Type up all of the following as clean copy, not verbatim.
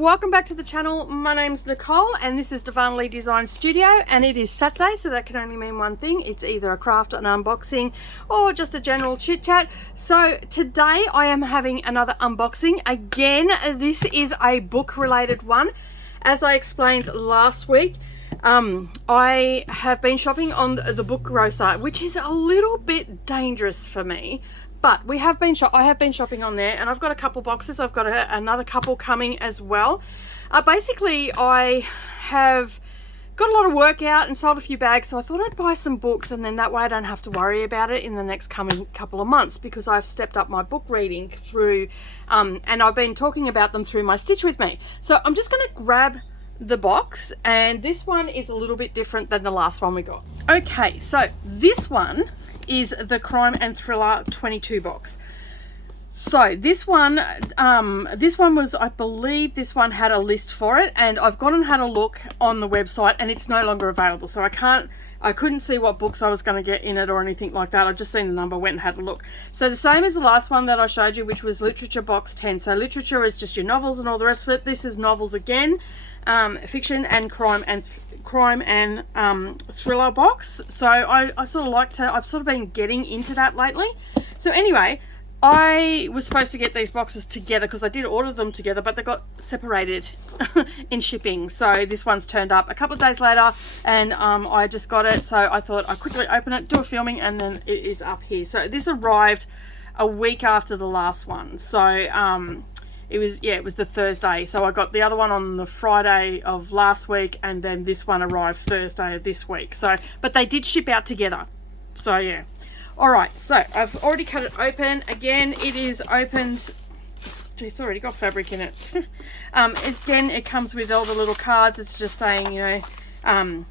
welcome back to the channel. My name's Nicole and this is Darvanalee Designs Studio, and it is Saturday, so that can only mean one thing. It's either a craft, an unboxing, or just a general chit chat. So today I am having another unboxing. Again, this is a book related one. As I explained last week, I have been shopping on the Book Grocer, which is a little bit dangerous for me. But I have been shopping on there, and I've got a couple boxes. I've got another couple coming as well. Basically, I have got a lot of work out and sold a few bags, so I thought I'd buy some books, and then that way I don't have to worry about it in the next coming couple of months, because I've stepped up my book reading through, and I've been talking about them through my Stitch With Me. So I'm just going to grab the box, and this one is a little bit different than the last one we got. Okay, so this one is the Crime and Thriller 22 box. So this one was, I believe this one had a list for it, and I've gone and had a look on the website and it's no longer available. So I couldn't see what books I was going to get in it or anything like that. I've just seen the number, went and had a look. So the same as the last one that I showed you, which was literature box 10. So literature is just your novels and all the rest of it. This is novels again, fiction and crime and thriller box. So I sort of like to, I've sort of been getting into that lately. So anyway, I was supposed to get these boxes together because I did order them together, but they got separated in shipping. So this one's turned up a couple of days later, and I just got it. So I thought I'd quickly open it, do a filming, and then it is up here. So this arrived a week after the last one. So it was the Thursday. So I got the other one on the Friday of last week, and then this one arrived Thursday of this week. So, but they did ship out together. So yeah. All right, so I've already cut it open. Again, it is opened. Gee, it's already got fabric in it. Again, it comes with all the little cards. It's just saying, you know,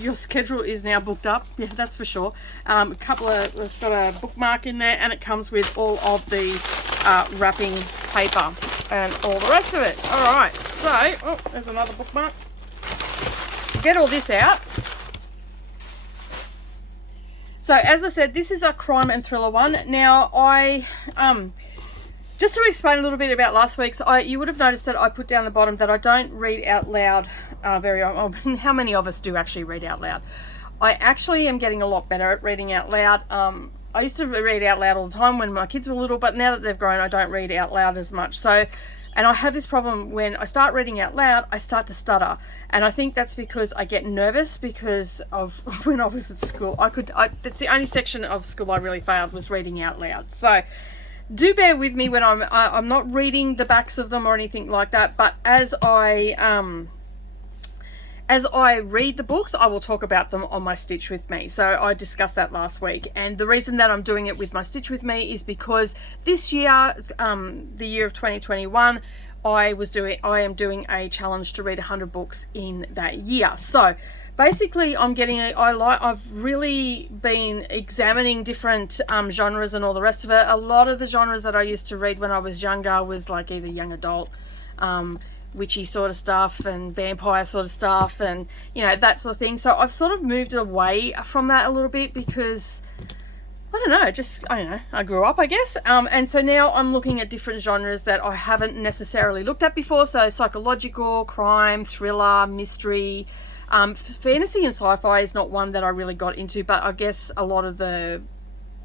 your schedule is now booked up. Yeah, that's for sure. It's got a bookmark in there, and it comes with all of the wrapping paper and all the rest of it. All right, so oh, there's another bookmark. Get all this out. So as I said, this is a crime and thriller one. Now I just to explain a little bit about last week's, you would have noticed that I put down the bottom that I don't read out loud very often. How many of us do actually read out loud? I actually am getting a lot better at reading out loud. I used to read out loud all the time when my kids were little, but now that they've grown, I don't read out loud as much. So, and I have this problem when I start reading out loud, I start to stutter. And I think that's because I get nervous because of when I was at school. That's the only section of school I really failed, was reading out loud. So do bear with me when I'm not reading the backs of them or anything like that. But as I read the books, I will talk about them on my Stitch With Me. So I discussed that last week. And the reason that I'm doing it with my Stitch With Me is because this year, the year of 2021, I am doing a challenge to read 100 books in that year. So basically I've really been examining different genres and all the rest of it. A lot of the genres that I used to read when I was younger was like either young adult, witchy sort of stuff, and vampire sort of stuff, and you know, that sort of thing. So I've sort of moved away from that a little bit because I don't know, I grew up, I guess, and so now I'm looking at different genres that I haven't necessarily looked at before. So psychological, crime, thriller, mystery, fantasy and sci-fi is not one that I really got into, but I guess a lot of the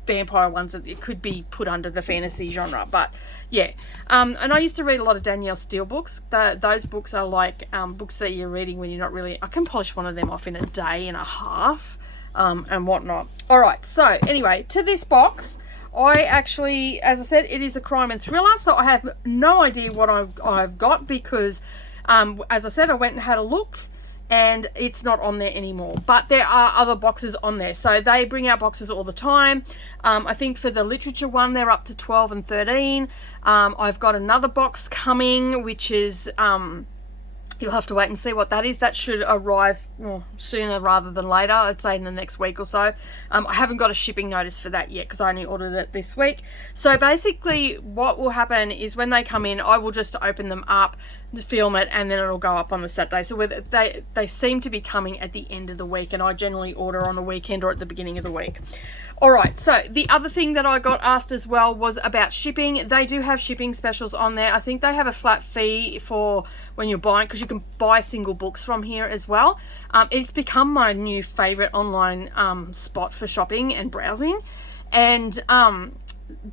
vampire ones, it could be put under the fantasy genre. But yeah, and I used to read a lot of Danielle Steele books. Those books are like books that you're reading when you're not really, I can polish one of them off in a day and a half, and whatnot. All right, so anyway, to this box, I actually, as I said, it is a crime and thriller, so I have no idea what I've got because as I said, I went and had a look, and it's not on there anymore. But there are other boxes on there. So they bring out boxes all the time. I think for the literature one, they're up to 12 and 13. I've got another box coming, which is, you'll have to wait and see what that is. That should arrive sooner rather than later. I'd say in the next week or so. I haven't got a shipping notice for that yet because I only ordered it this week. So basically what will happen is when they come in, I will just open them up, film it, and then it'll go up on the Saturday. So whether they seem to be coming at the end of the week, and I generally order on the weekend or at the beginning of the week. Alright, so the other thing that I got asked as well was about shipping. They do have shipping specials on there. I think they have a flat fee for when you're buying, because you can buy single books from here as well. It's become my new favourite online spot for shopping and browsing. And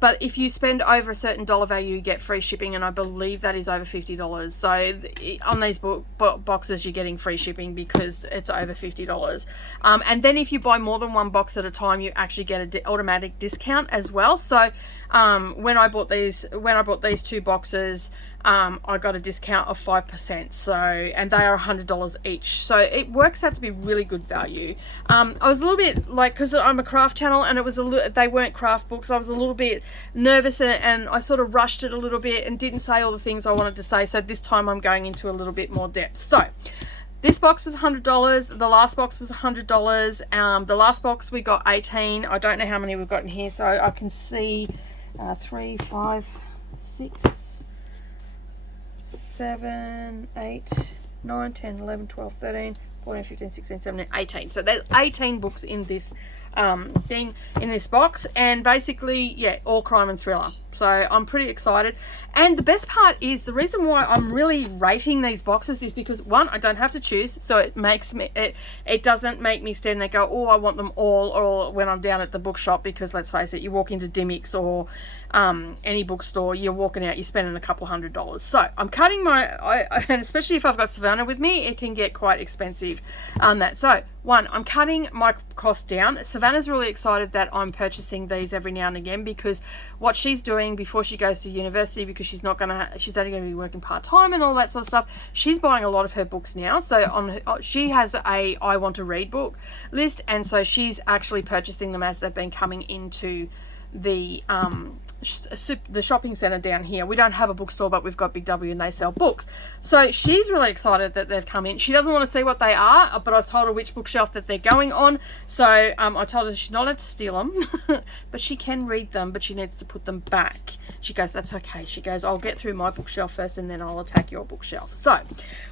but if you spend over a certain dollar value, you get free shipping, and I believe that is over $50. So on these boxes, you're getting free shipping because it's over $50. And then if you buy more than one box at a time, you actually get an automatic discount as well. So when I bought these 2 boxes, I got a discount of 5%. So, and they are $100 each. So it works out to be really good value. I was a little bit like, because I'm a craft channel, and it was they weren't craft books. I was a little bit nervous, and I sort of rushed it a little bit and didn't say all the things I wanted to say. So this time I'm going into a little bit more depth. So this box was $100. The last box was $100. The last box we got 18. I don't know how many we've got in here, so I can see 3, 5, 6, 7, 8, 9, 10, 11, 12, 13, 14, 15, 16, 17, 18. So there's 18 books in this thing, in this box, and basically, yeah, all crime and thriller. So I'm pretty excited. And the best part is, the reason why I'm really rating these boxes is because, one, I don't have to choose, so it makes me, it doesn't make me stand there and go, oh, I want them all, or when I'm down at the bookshop, because let's face it, you walk into Dimmicks or any bookstore, you're walking out, you're spending a couple $100. So I'm cutting and especially if I've got Savannah with me, it can get quite expensive on that. So one, I'm cutting my cost down. Savannah's really excited that I'm purchasing these every now and again, because what she's doing before she goes to university, because she's only going to be working part-time and all that sort of stuff, she's buying a lot of her books now. So she has a I want to read book list, and so she's actually purchasing them as they've been coming into the shopping center down here. We don't have a bookstore, but we've got Big W and they sell books. So she's really excited that they've come in. She doesn't want to see what they are, but I've told her which bookshelf that they're going on. So I told her she's not allowed to steal them, but she can read them, but she needs to put them back. She goes, that's okay. She goes, I'll get through my bookshelf first and then I'll attack your bookshelf. So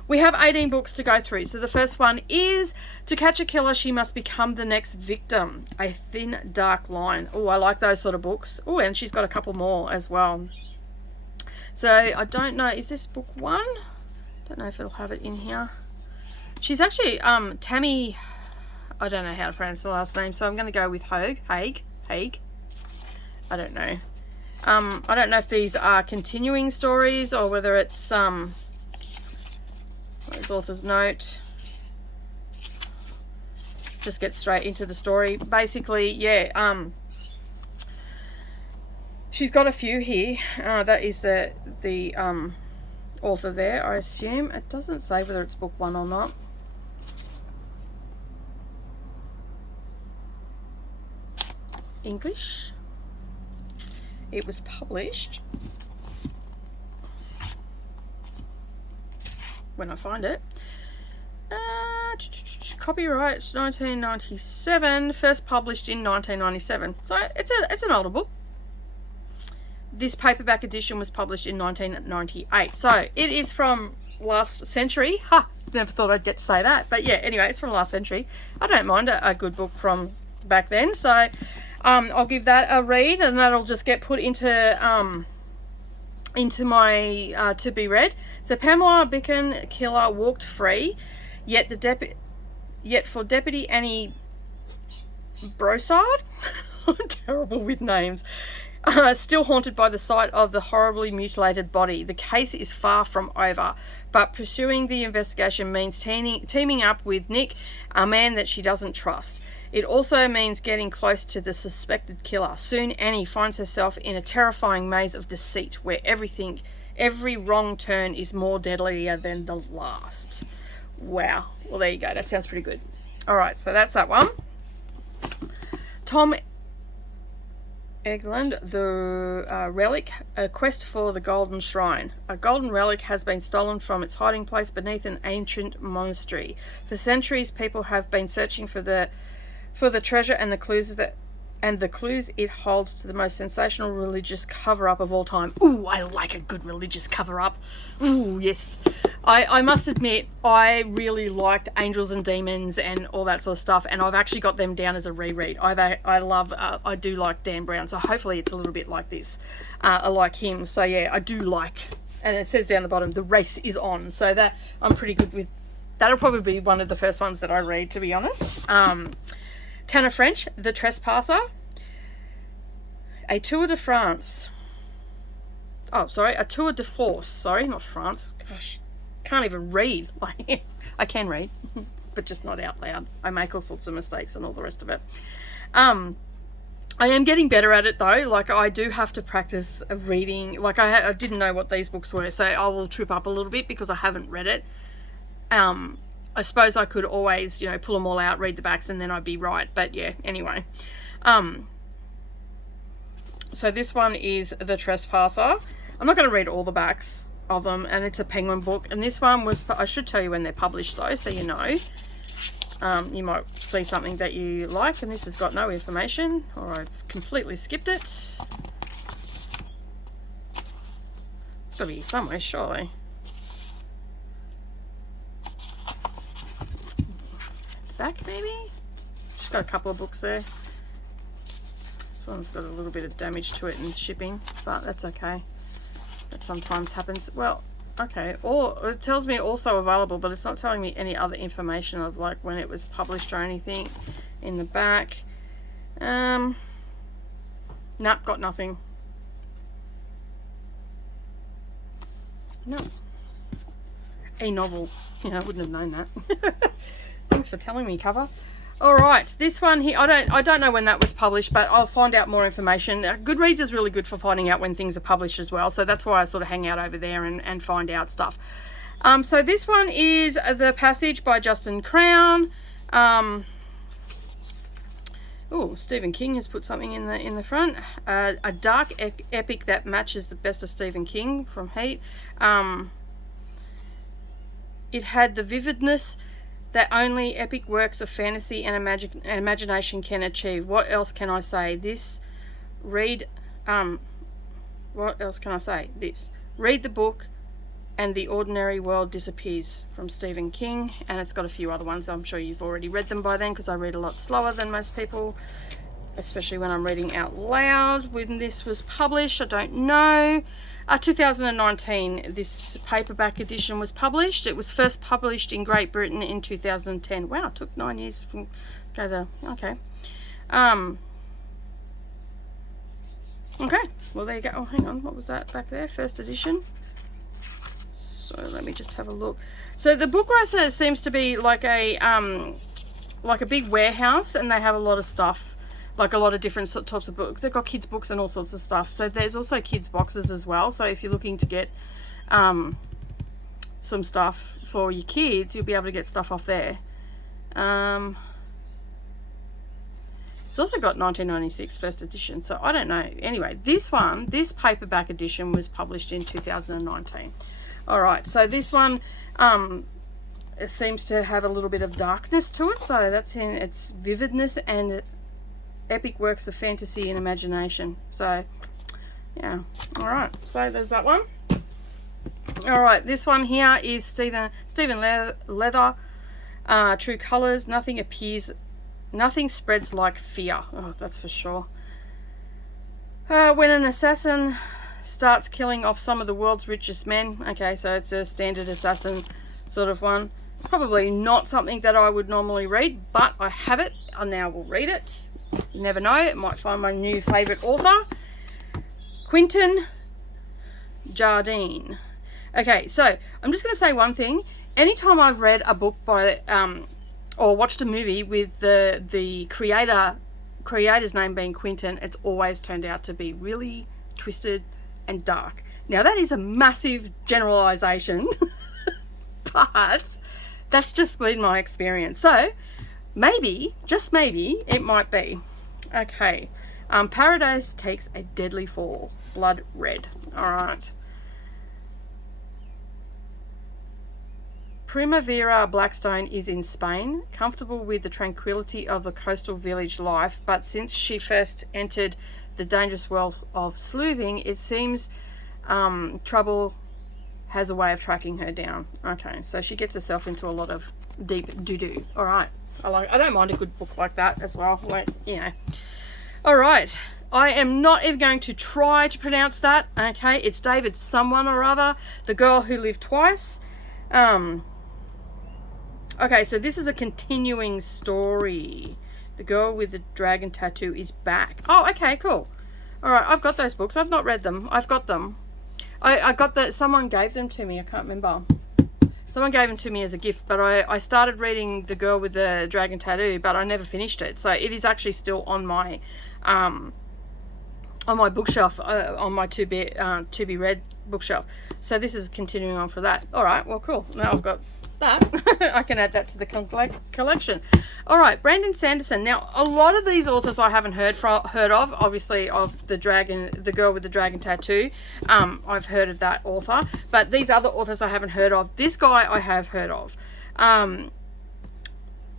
we have 18 books to go through. So the first one is To Catch a Killer, She Must Become the Next Victim, A Thin Dark Line. Oh, I like those sort of books. Oh, and she's got a couple more as well. So I don't know, is this book 1? Don't know if it'll have it in here. She's actually Tammy, I don't know how to pronounce the last name, so I'm going to go with Haig. I don't know. I don't know if these are continuing stories or whether it's there's author's note. Just get straight into the story. Basically, yeah, she's got a few here. That is the author there, I assume. It doesn't say whether it's book 1 or not. English. It was published, when I find it, copyright 1997, first published in 1997. So it's an older book. This paperback edition was published in 1998. So it is from last century. Never thought I'd get to say that, but yeah, anyway, it's from last century. I don't mind a good book from back then. So I'll give that a read, and that'll just get put into my to be read. So Pamela Bicken killer walked free, yet for Deputy Annie Brossard, I'm terrible with names, still haunted by the sight of the horribly mutilated body. The case is far from over, but pursuing the investigation means teaming up with Nick, a man that she doesn't trust. It also means getting close to the suspected killer. Soon Annie finds herself in a terrifying maze of deceit where every wrong turn is more deadlier than the last. Wow. Well, there you go. That sounds pretty good. All right, so that's that one. Tom Egeland, The Relic, A Quest for the Golden Shrine. A golden relic has been stolen from its hiding place beneath an ancient monastery. For centuries, people have been searching for the treasure and the clues that and the clues it holds to the most sensational religious cover-up of all time. Ooh, I like a good religious cover-up. Ooh, yes. I must admit, I really liked Angels and Demons and all that sort of stuff, and I've actually got them down as a reread. I do like Dan Brown, so hopefully it's a little bit like this. I like him, so yeah, I do like, and it says down the bottom, the race is on, so that I'm pretty good with. That'll probably be one of the first ones that I read, to be honest. Tanner French, The Trespasser. A Tour de France. Oh, sorry, a Tour de Force. Sorry, not France. Gosh, can't even read. Like, I can read, but just not out loud. I make all sorts of mistakes and all the rest of it. I am getting better at it though. Like, I do have to practice reading. Like, I didn't know what these books were, so I will trip up a little bit because I haven't read it. I suppose I could always, you know, pull them all out, read the backs, and then I'd be right. But yeah, anyway. So this one is The Trespasser. I'm not going to read all the backs of them, and it's a Penguin book. And this one was, I should tell you when they're published though, so you know. You might see something that you like, and this has got no information, or I've completely skipped it. It's got to be somewhere, surely. Back maybe? Just got a couple of books there. This one's got a little bit of damage to it in shipping, but that's okay. That sometimes happens. Well, okay. Or it tells me also available, but it's not telling me any other information of like when it was published or anything in the back. Nope, got nothing. No. A novel. Yeah, I wouldn't have known that. Thanks for telling me, cover. All right, this one here, I don't know when that was published, but I'll find out more information. Goodreads is really good for finding out when things are published as well, so that's why I sort of hang out over there and find out stuff. So this one is The Passage by Justin Crown. Oh, Stephen King has put something in the front. A dark epic that matches the best of Stephen King from Heat. It had the vividness that only epic works of fantasy and imagination can achieve. What else can I say? What else can I say? Read the book and the ordinary world disappears, from Stephen King. And it's got a few other ones. I'm sure you've already read them by then, because I read a lot slower than most people, especially when I'm reading out loud. When this was published, I don't know. 2019, this paperback edition was published. It was first published in Great Britain in 2010. Wow, it took 9 years from go to, okay. Okay, well there you go. Oh, hang on, what was that back there? First edition. So let me just have a look. So the Book Grocer seems to be like a big warehouse, and they have a lot of stuff. Like a lot of different types of books. They've got kids books and all sorts of stuff. So there's also kids boxes as well. So if you're looking to get some stuff for your kids, you'll be able to get stuff off there. It's also got 1996 first edition. So I don't know. Anyway, this paperback edition was published in 2019. All right. So this one, it seems to have a little bit of darkness to it. So that's in its vividness and epic works of fantasy and imagination. So yeah, all right, so there's that one. All right, this one here is Stephen Leather, True Colors. Nothing spreads like fear. Oh, that's for sure. When an assassin starts killing off some of the world's richest men. Okay, so it's a standard assassin sort of one. Probably not something that I would normally read, but I have it. I now will read it. You never know, it might find my new favourite author, Quentin Jardine. Okay, so I'm just going to say one thing. Anytime I've read a book by or watched a movie with the creator's name being Quentin, it's always turned out to be really twisted and dark. Now that is a massive generalization, but that's just been my experience. So maybe, just maybe, it might be. Okay. Paradise Takes a Deadly Fall. Blood Red. Alright. Primavera Blackstone is in Spain, comfortable with the tranquility of the coastal village life, but since she first entered the dangerous world of sleuthing, it seems trouble has a way of tracking her down. Okay, so she gets herself into a lot of deep doo-doo. All right, I don't mind a good book like that as well, like, you know. All right, I am not even going to try to pronounce that. Okay, it's David someone or other, The Girl Who Lived Twice. Okay, so this is a continuing story. The Girl with the Dragon Tattoo is back. Oh, okay, cool. All right, I've got those books. I've not read them. I've got them. I got that. Someone gave them to me. I can't remember. Someone gave them to me as a gift, but I started reading The Girl with the Dragon Tattoo, but I never finished it. So it is actually still on my bookshelf, on my to be read bookshelf. So this is continuing on for that. All right, well, cool. Now I've got that. I can add that to the collection. All right, Brandon Sanderson. Now, a lot of these authors I haven't heard of. Obviously, of The Girl with the Dragon Tattoo. I've heard of that author, but these other authors I haven't heard of. This guy I have heard of.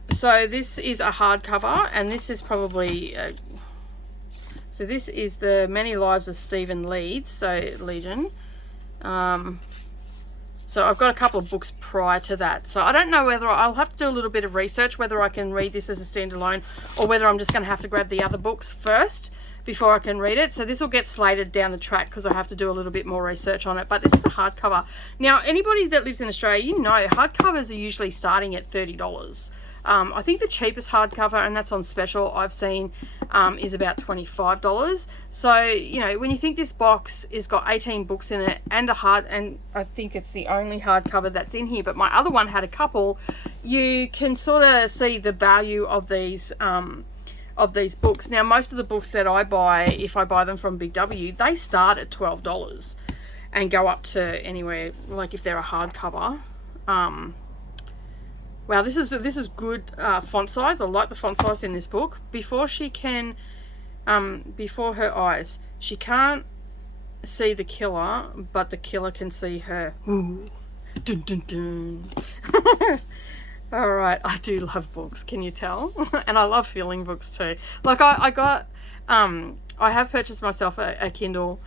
So this is a hardcover, and this is probably. So this is The Many Lives of Stephen Leeds. So Legion. So I've got a couple of books prior to that. So I don't know whether I'll have to do a little bit of research, whether I can read this as a standalone or whether I'm just going to have to grab the other books first before I can read it. So this will get slated down the track because I have to do a little bit more research on it. But this is a hardcover. Now, anybody that lives in Australia, you know, hardcovers are usually starting at $30. I think the cheapest hardcover, and that's on special, I've seen is about $25. So, you know, when you think this box has got 18 books in it and and I think it's the only hardcover that's in here, but my other one had a couple, you can sort of see the value of these books. Now, most of the books that I buy, if I buy them from Big W, they start at $12 and go up to anywhere, like if they're a hardcover. Wow, this is good font size. I like the font size in this book. Before her eyes, she can't see the killer, but the killer can see her. Ooh. Dun, dun, dun. All right, I do love books. Can you tell? And I love feeling books too. Like I have purchased myself a Kindle.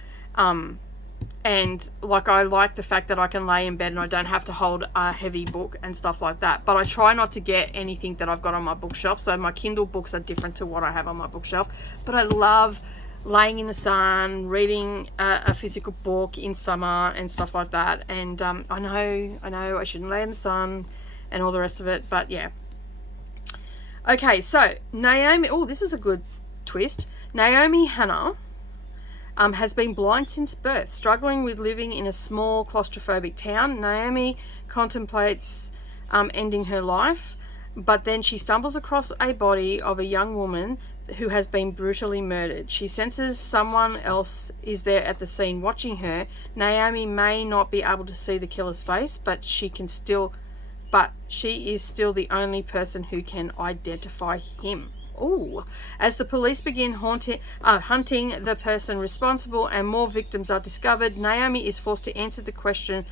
And like I like the fact that I can lay in bed and I don't have to hold a heavy book and stuff like that, but I try not to get anything that I've got on my bookshelf. So my Kindle books are different to what I have on my bookshelf, but I love laying in the sun, reading a physical book in summer and stuff like that. And I know I shouldn't lay in the sun and all the rest of it, but yeah. Okay, so Naomi, oh, this is a good twist. Naomi Hannah has been blind since birth, struggling with living in a small claustrophobic town. Naomi contemplates ending her life, but then she stumbles across a body of a young woman who has been brutally murdered. She senses someone else is there at the scene watching her. Naomi may not be able to see the killer's face, but she is still the only person who can identify him. Ooh. As the police begin hunting the person responsible and more victims are discovered, Naomi is forced to answer the question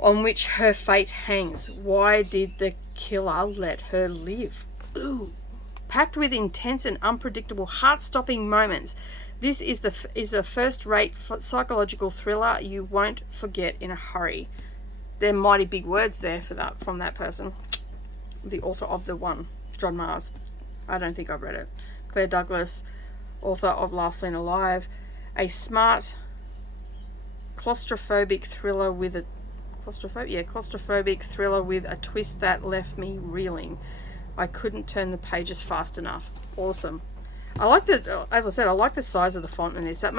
on which her fate hangs. Why did the killer let her live? Ooh. Packed with intense and unpredictable, heart-stopping moments, this is a first-rate psychological thriller you won't forget in a hurry. They're mighty big words there from that person, the author of the one, John Mars. I don't think I've read it. Claire Douglas, author of Last Seen Alive. A smart claustrophobic thriller with a twist that left me reeling. I couldn't turn the pages fast enough. Awesome. I like as I said, I like the size of the font in this. That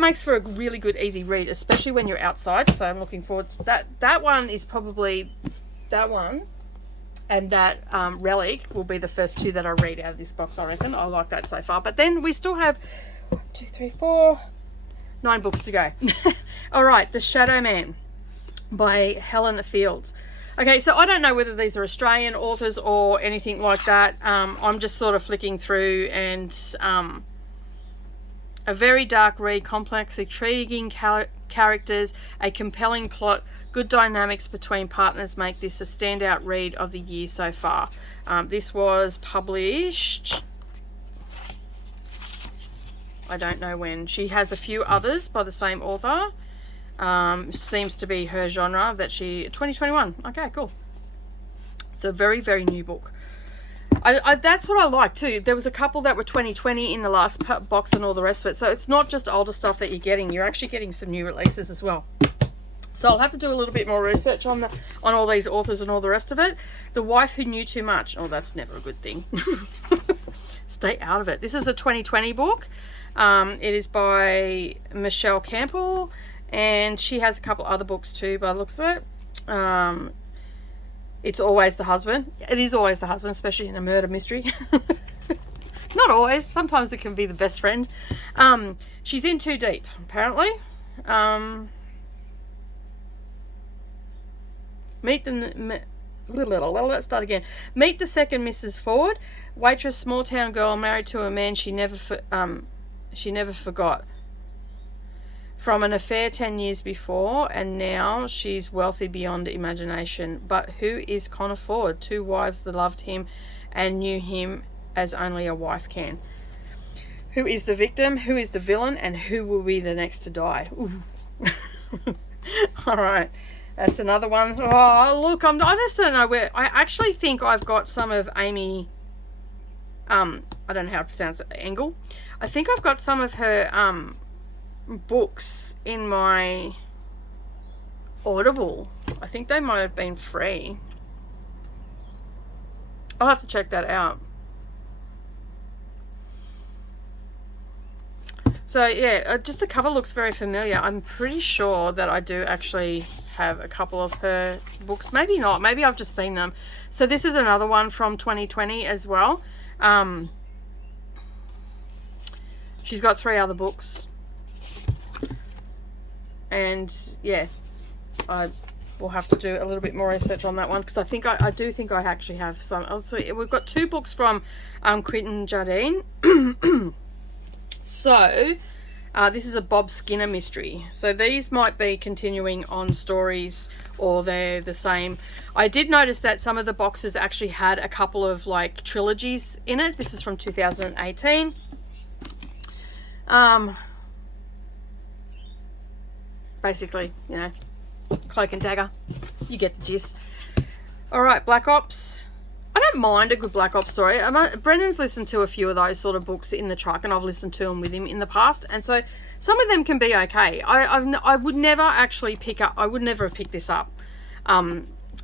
makes for a really good, easy read, especially when you're outside. So I'm looking forward to that. That one is probably that one. And that Relic will be the first two that I read out of this box, I reckon. I like that so far. But then we still have 9 books to go. All right, The Shadow Man by Helen Fields. Okay, so I don't know whether these are Australian authors or anything like that. I'm just sort of flicking through, and a very dark read, complex, intriguing characters, a compelling plot, Good dynamics between partners make this a standout read of the year so far. This was published, I don't know when. She has a few others by the same author. Seems to be her genre that she... 2021. Okay, cool. It's a very, very new book. That's what I like too. There was a couple that were 2020 in the last box and all the rest of it. So it's not just older stuff that you're getting. You're actually getting some new releases as well. So I'll have to do a little bit more research on all these authors and all the rest of it. The Wife Who Knew Too Much. Oh, that's never a good thing. Stay out of it. This is a 2020 book. It is by Michelle Campbell, and she has a couple other books too by the looks of it. It's always the husband. It is always the husband, especially in a murder mystery. Not always. Sometimes it can be the best friend. She's in too deep, apparently. Let's start again. Meet the second Mrs. Ford, waitress, small town girl married to a man she never forgot. From an affair 10 years before, and now she's wealthy beyond imagination. But who is Connor Ford? 2 wives that loved him and knew him as only a wife can. Who is the victim? Who is the villain? And who will be the next to die? All right. That's another one. Oh, look, I just don't know where. I actually think I've got some of Amy, I don't know how to pronounce it, Engel. I think I've got some of her books in my Audible. I think they might have been free. I'll have to check that out. So yeah, just the cover looks very familiar. I'm pretty sure that I do actually have a couple of her books. Maybe not. Maybe I've just seen them. So this is another one from 2020 as well. She's got 3 other books. And yeah, I will have to do a little bit more research on that one, because I think I do think I actually have some. Also, we've got 2 books from Quilting Jardine. So this is a Bob Skinner mystery. So these might be continuing on stories, or they're the same. I did notice that some of the boxes actually had a couple of like trilogies in it. This is from 2018. Basically, you know, Cloak and Dagger. You get the gist. All right, Black Ops. I don't mind a good Black Ops story. Brendan's listened to a few of those sort of books in the truck, and I've listened to them with him in the past, and so some of them can be okay. I would never actually pick up. I would never have picked this up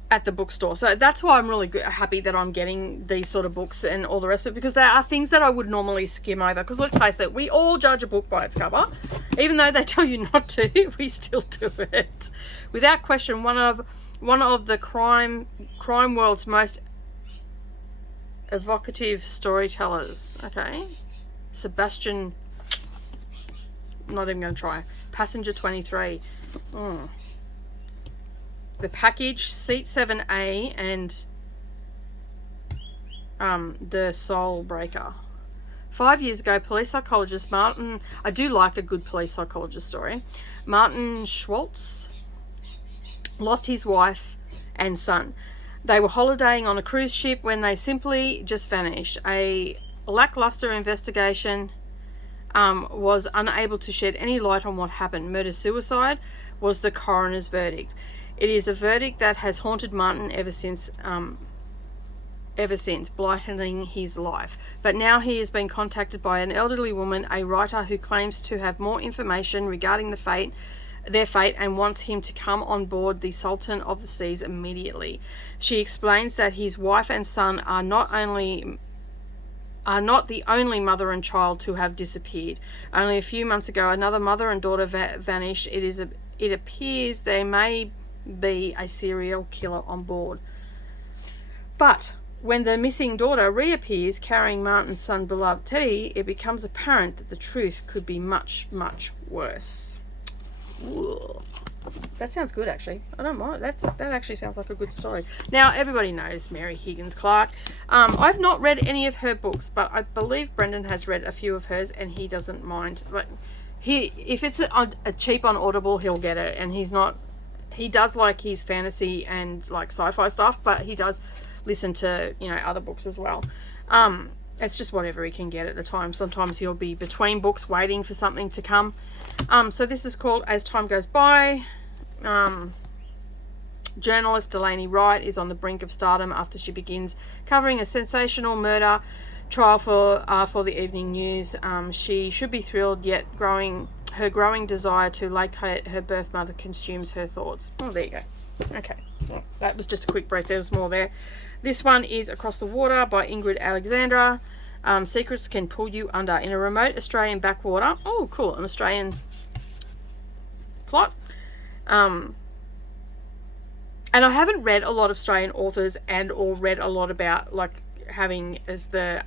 at the bookstore. So that's why I'm really happy that I'm getting these sort of books and all the rest of it, because there are things that I would normally skim over. Because let's face it, we all judge a book by its cover, even though they tell you not to. We still do it without question. One of the crime world's most evocative storytellers. Okay, Sebastian. Not even going to try. Passenger 23. The Package, Seat 7A, and The Soul Breaker. 5 years ago, police psychologist Martin... I do like a good police psychologist story. Martin Schwartz lost his wife and son. They were holidaying on a cruise ship when they simply just vanished. A lackluster investigation was unable to shed any light on what happened. Murder-suicide was the coroner's verdict. It is a verdict that has haunted Martin ever since, blightening his life. But now he has been contacted by an elderly woman, a writer, who claims to have more information regarding their fate, and wants him to come on board the Sultan of the Seas immediately. She explains that his wife and son are not the only mother and child to have disappeared. Only a few months ago, another mother and daughter vanished. It appears there may be a serial killer on board. But when the missing daughter reappears carrying Martin's son, beloved Teddy, it becomes apparent that the truth could be much, much worse. Ooh. That sounds good, actually. I don't mind. That actually sounds like a good story. Now, everybody knows Mary Higgins Clark. I've not read any of her books, but I believe Brendan has read a few of hers, and he doesn't mind. Like, if it's a cheap on Audible, he'll get it, and he does like his fantasy and like sci-fi stuff, but he does listen to, you know, other books as well. It's just whatever he can get at the time. Sometimes he'll be between books waiting for something to come. So this is called As Time Goes By. Journalist Delaney Wright is on the brink of stardom after she begins covering a sensational murder trial for the evening news. She should be thrilled, yet her growing desire to locate her birth mother consumes her thoughts. Oh, there you go. Okay, well, that was just a quick brief. There was more there. This one is Across the Water by Ingrid Alexandra. Secrets can pull you under. In a remote Australian backwater. Oh, cool. An Australian plot. And I haven't read a lot of Australian authors and or read a lot about like having as the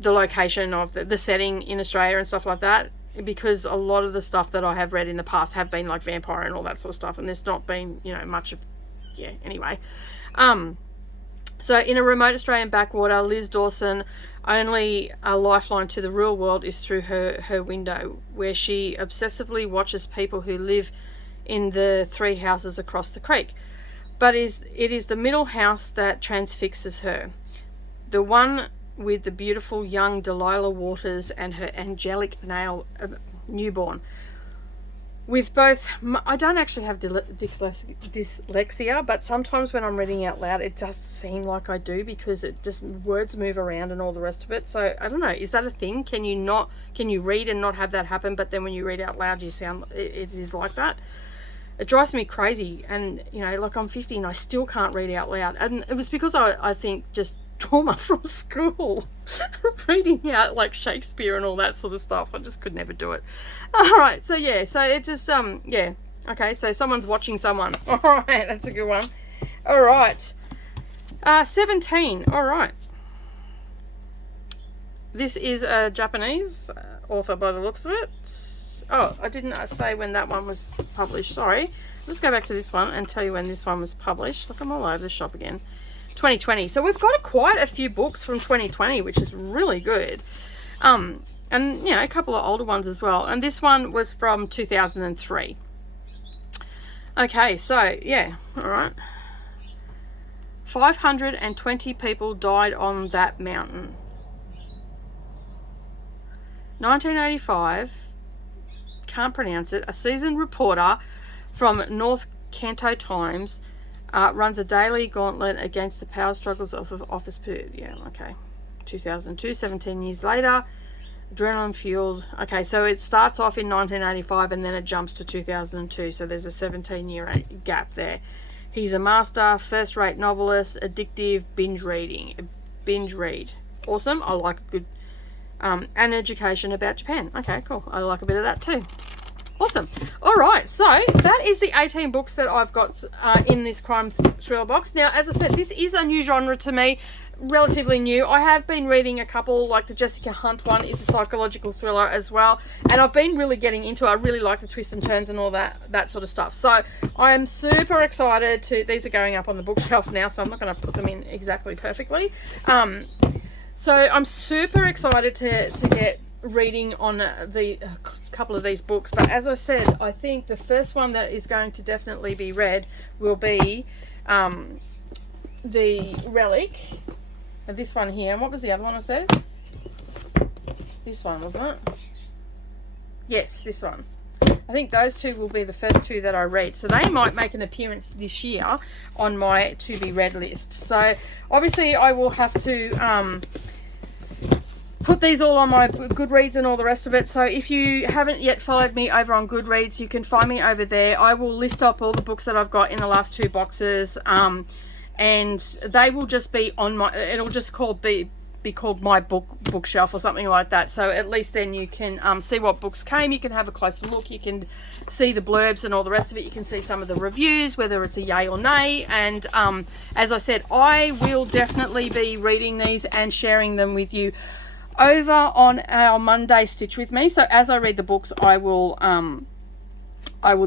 location of the setting in Australia and stuff like that, because a lot of the stuff that I have read in the past have been like vampire and all that sort of stuff, and there's not been, you know, much of, yeah, anyway. So in a remote Australian backwater, Liz Dawson, only a lifeline to the real world is through her window, where she obsessively watches people who live in the 3 houses across the creek. But it is the middle house that transfixes her. The one with the beautiful young Delilah Waters and her angelic newborn. With both, I don't actually have dyslexia, but sometimes when I'm reading out loud, it does seem like I do, because it just, words move around and all the rest of it. So I don't know, is that a thing? Can you read and not have that happen, but then when you read out loud, you sound, it is like that? It drives me crazy. And, you know, like I'm 50 and I still can't read out loud. And it was because I think just trauma from school, reading out like Shakespeare and all that sort of stuff. I just could never do it. All right, so yeah, so it just yeah, okay, so someone's watching someone. All right, that's a good one. All right, 17. All right, this is a Japanese author by the looks of it. Oh, I didn't say when that one was published, sorry. Let's go back to this one and tell you when this one was published. Look, I'm all over the shop again. 2020. So we've got quite a few books from 2020, which is really good. And, you know, a couple of older ones as well. And this one was from 2003. Okay, so, yeah, all right. 520 people died on that mountain. 1985, can't pronounce it, a seasoned reporter from North Kanto Times runs a daily gauntlet against the power struggles of the office period. Yeah, okay. 2002, 17 years later, adrenaline fueled. Okay, so it starts off in 1985 and then it jumps to 2002. So there's a 17-year gap there. He's a master, first-rate novelist, addictive binge read. Awesome. I like a good and education about Japan. Okay, cool. I like a bit of that too. Awesome. All right, so that is the 18 books that I've got in this crime thriller box. Now, as I said, this is a new genre to me, relatively new. I have been reading a couple, like the Jessica Hunt one is a psychological thriller as well, and I've been really getting into it. I really like the twists and turns and all that sort of stuff. So I am super excited to, these are going up on the bookshelf now, so I'm not going to put them in exactly perfectly. So I'm super excited to get reading on the couple of these books, but as I said, I think the first one that is going to definitely be read will be the Relic, and this one here. And what was the other one I said? This one, wasn't it? Yes, this one. I think those two will be the first two that I read, so they might make an appearance this year on my to be read list. So obviously I will have to put these all on my Goodreads and all the rest of it. So if you haven't yet followed me over on Goodreads, you can find me over there. I will list up all the books that I've got in the last 2 boxes, and they will just be on my, it'll just be called my bookshelf or something like that. So at least then you can see what books came, you can have a closer look, you can see the blurbs and all the rest of it, you can see some of the reviews, whether it's a yay or nay. And as I said, I will definitely be reading these and sharing them with you over on our Monday Stitch With Me. So as I read the books, I will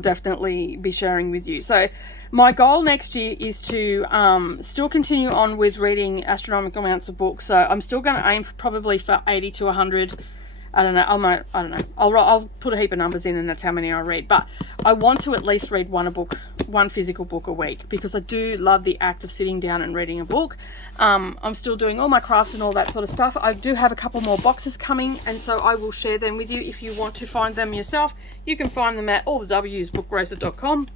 definitely be sharing with you. So my goal next year is to still continue on with reading astronomical amounts of books. So I'm still going to aim probably for 80 to 100 I don't know. I don't know. I'll put a heap of numbers in, and that's how many I read. But I want to at least read one physical book a week, because I do love the act of sitting down and reading a book. I'm still doing all my crafts and all that sort of stuff. I do have a couple more boxes coming, and so I will share them with you. If you want to find them yourself, you can find them at allthewsbookgrocer.com.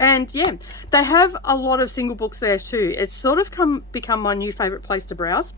And yeah, they have a lot of single books there too. It's sort of become my new favorite place to browse.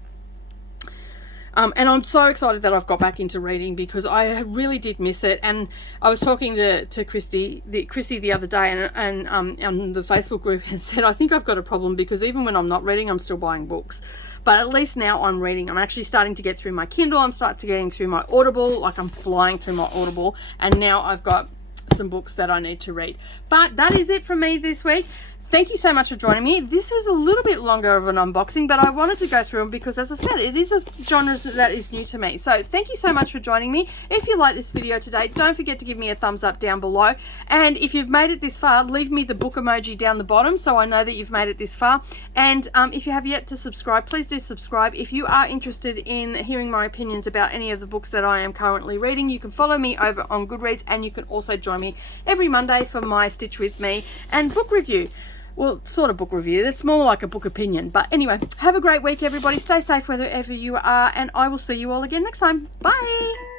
And I'm so excited that I've got back into reading, because I really did miss it. And I was talking to Chrissy the other day, and on the Facebook group, and said, I think I've got a problem, because even when I'm not reading, I'm still buying books. But at least now I'm reading. I'm actually starting to get through my Kindle. I'm starting to getting through my Audible. Like, I'm flying through my Audible. And now I've got some books that I need to read. But that is it for me this week. Thank you so much for joining me. This was a little bit longer of an unboxing, but I wanted to go through them because, as I said, it is a genre that is new to me. So thank you so much for joining me. If you like this video today, don't forget to give me a thumbs up down below. And if you've made it this far, leave me the book emoji down the bottom so I know that you've made it this far. And if you have yet to subscribe, please do subscribe. If you are interested in hearing my opinions about any of the books that I am currently reading, you can follow me over on Goodreads, and you can also join me every Monday for my Stitch With Me and book review. Well, sort of book review. It's more like a book opinion. But anyway, have a great week, everybody. Stay safe wherever you are, and I will see you all again next time. Bye.